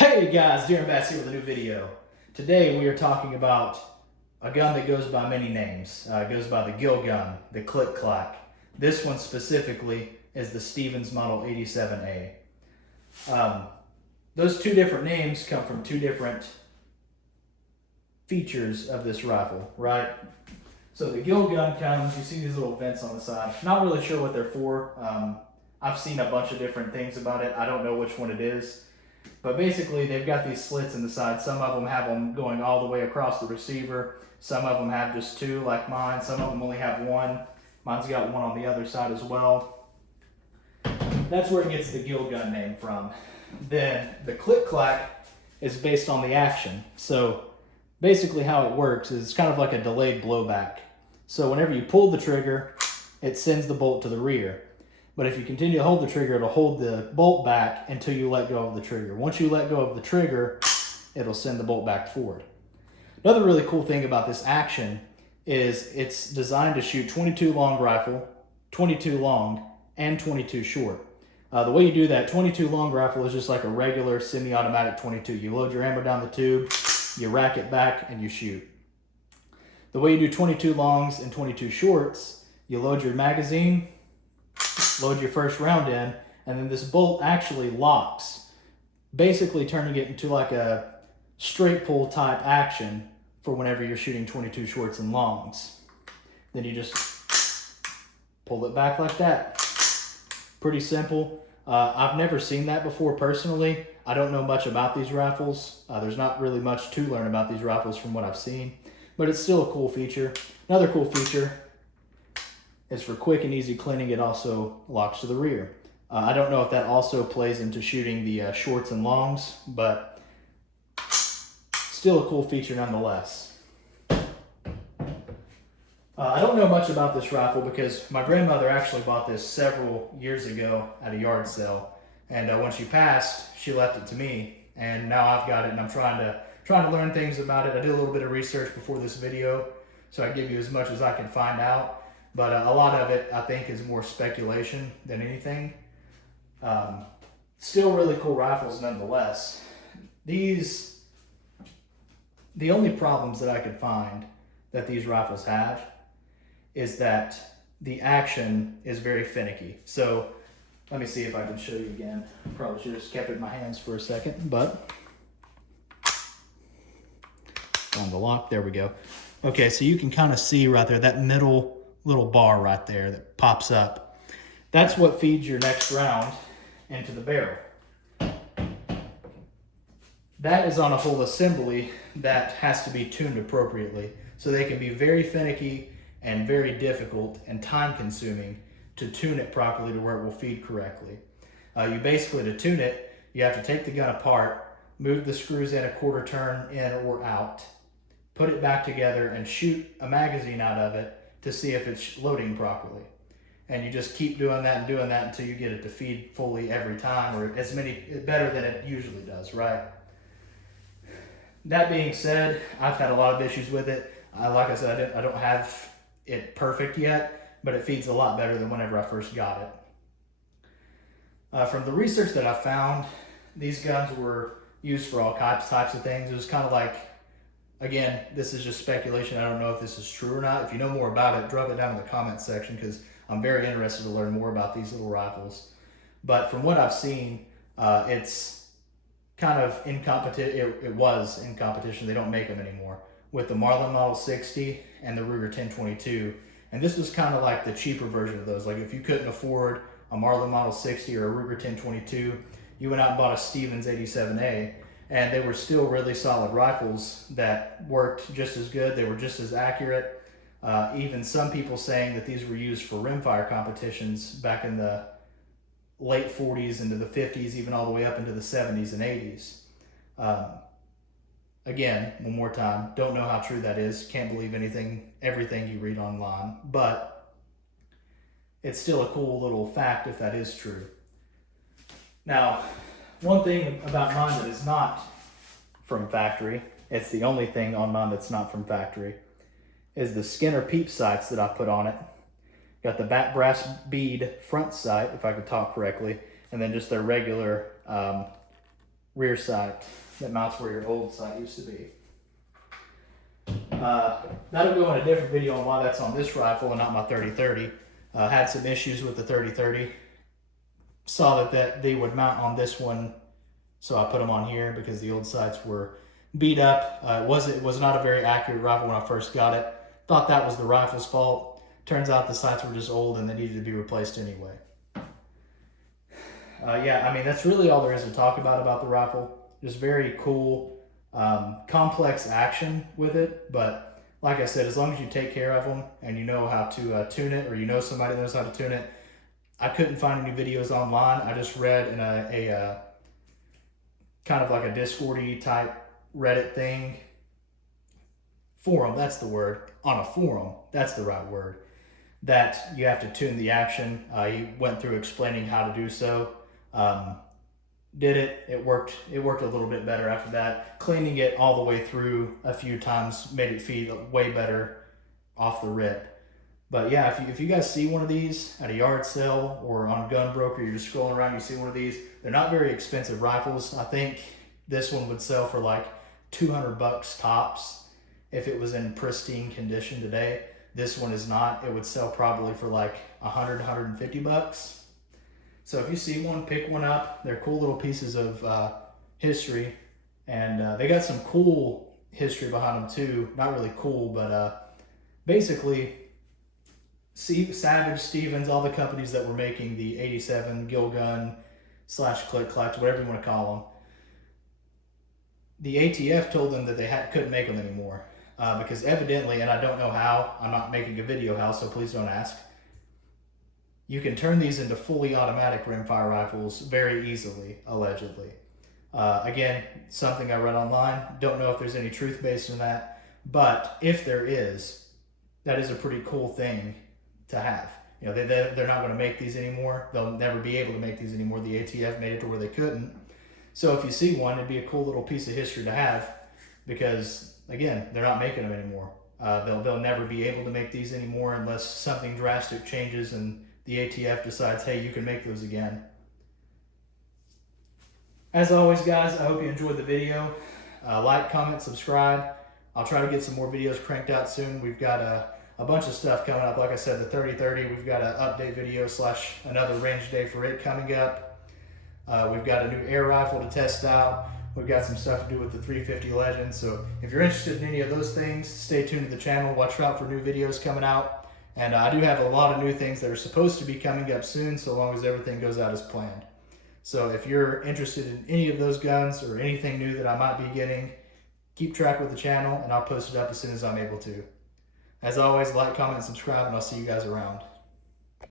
Hey guys, Darren Bass here with a new video. Today we are talking about a gun that goes by many names. It goes by the Gill gun, the Click Clack. This one specifically is the Stevens Model 87A. Those two different names come from two different features of this rifle, right? So the Gill gun comes, you see these little vents on the side. Not really sure what they're for. I've seen a bunch of different things about it. I don't know which one it is. But basically, they've got these slits in the side. Some of them have them going all the way across the receiver. Some of them have just two, like mine. Some of them only have one. Mine's got one on the other side as well. That's where it gets the Gill gun name from. Then the Click Clack is based on the action. So basically how it works is it's kind of like a delayed blowback. So whenever you pull the trigger, it sends the bolt to the rear. But if you continue to hold the trigger, it'll hold the bolt back until you let go of the trigger. Once you let go of the trigger, it'll send the bolt back forward. Another really cool thing about this action is it's designed to shoot 22 long rifle, 22 long, and 22 short. The way you do that, 22 long rifle is just like a regular semi-automatic 22. You load your ammo down the tube, you rack it back, and you shoot. The way you do 22 longs and 22 shorts, you load your magazine, load your first round in, and then this bolt actually locks, basically turning it into like a straight pull type action for whenever you're shooting 22 shorts and longs. Then you just pull it back like that. Pretty simple. I've never seen that before personally. I don't know much about these rifles. There's not really much to learn about these rifles from what I've seen, but it's still a cool feature. Another cool feature is for quick and easy cleaning. It also locks to the rear. I don't know if that also plays into shooting the shorts and longs, but still a cool feature nonetheless. I don't know much about this rifle because my grandmother actually bought this several years ago at a yard sale, and when she passed, she left it to me, and now I've got it, and I'm trying to learn things about it. I did a little bit of research before this video, so I give you as much as I can find out. But a lot of it, I think, is more speculation than anything. Still really cool rifles nonetheless. The only problems that I could find that these rifles have is that the action is very finicky. So let me see if I can show you again. Probably should have just kept it in my hands for a second, but on the lock, there we go. Okay, so you can kind of see right there, that middle little bar right there that pops up. That's what feeds your next round into the barrel. That is on a whole assembly that has to be tuned appropriately. So they can be very finicky and very difficult and time consuming to tune it properly to where it will feed correctly. You basically, to tune it, you have to take the gun apart, move the screws in a quarter turn in or out, put it back together and shoot a magazine out of it to see if it's loading properly. And you just keep doing that until you get it to feed fully every time, or better than it usually does, right? That being said, I've had a lot of issues with it. Like I said, I don't have it perfect yet, but it feeds a lot better than whenever I first got it. From the research that I found, these guns were used for all types of things. It was kind of like, again, this is just speculation. I don't know if this is true or not. If you know more about it, drop it down in the comments section because I'm very interested to learn more about these little rifles. But from what I've seen, it's kind of in competition. It was in competition. They don't make them anymore with the Marlin Model 60 and the Ruger 1022. And this was kind of like the cheaper version of those. Like if you couldn't afford a Marlin Model 60 or a Ruger 1022, you went out and bought a Stevens 87A. And they were still really solid rifles that worked just as good. They were just as accurate. Even some people saying that these were used for rimfire competitions back in the late 40s into the 50s, even all the way up into the 70s and 80s. Again, one more time, don't know how true that is. Can't believe everything you read online. But it's still a cool little fact if that is true. Now, one thing about mine that is not from factory, it's the only thing on mine that's not from factory, is the Skinner peep sights that I put on it. Got the back brass bead front sight, if I could talk correctly, and then just their regular rear sight that mounts where your old sight used to be. That'll go in a different video on why that's on this rifle and not my 30-30. Had some issues with the 30-30. Saw that they would mount on this one, so I put them on here because the old sights were beat up. It was not a very accurate rifle when I first got it. Thought that was the rifle's fault. Turns out the sights were just old and they needed to be replaced anyway. Yeah, I mean, that's really all there is to talk about the rifle. Just very cool, complex action with it. But like I said, as long as you take care of them and you know how to tune it, or you know somebody that knows how to tune it. I couldn't find any videos online. I just read in a kind of like a Discord-y type Reddit thing. Forum, that's the word. On a forum, that's the right word. That you have to tune the action. He went through explaining how to do so. Did it. It worked a little bit better after that. Cleaning it all the way through a few times made it feel way better off the rip. But yeah, if you guys see one of these at a yard sale or on Gunbroker, you're just scrolling around, you see one of these, they're not very expensive rifles. I think this one would sell for like $200 tops if it was in pristine condition today. This one is not. It would sell probably for like $150. So if you see one, pick one up. They're cool little pieces of history, and they got some cool history behind them too. Not really cool, but basically, Savage, Stevens, all the companies that were making the 87 Gill Gun / Click Clacks, whatever you want to call them, the ATF told them that they couldn't make them anymore because evidently, and I don't know how, I'm not making a video how, so please don't ask, you can turn these into fully automatic rimfire rifles very easily, allegedly. Again, something I read online, don't know if there's any truth based in that, but if there is, that is a pretty cool thing to have. You know, they're not going to make these anymore. They'll never be able to make these anymore. The ATF made it to where they couldn't. So if you see one, it'd be a cool little piece of history to have because, again, they're not making them anymore. They'll never be able to make these anymore unless something drastic changes and the ATF decides, hey, you can make those again. As always, guys, I hope you enjoyed the video. Like, comment, subscribe. I'll try to get some more videos cranked out soon. We've got a bunch of stuff coming up. Like I said, the 30-30, we've got an update video / another range day for it coming up. We've got a new air rifle to test out. We've got some stuff to do with the 350 Legend. So if you're interested in any of those things, stay tuned to the channel. Watch out for new videos coming out. And I do have a lot of new things that are supposed to be coming up soon, so long as everything goes out as planned. So if you're interested in any of those guns or anything new that I might be getting, keep track with the channel and I'll post it up as soon as I'm able to. As always, like, comment, and subscribe, and I'll see you guys around.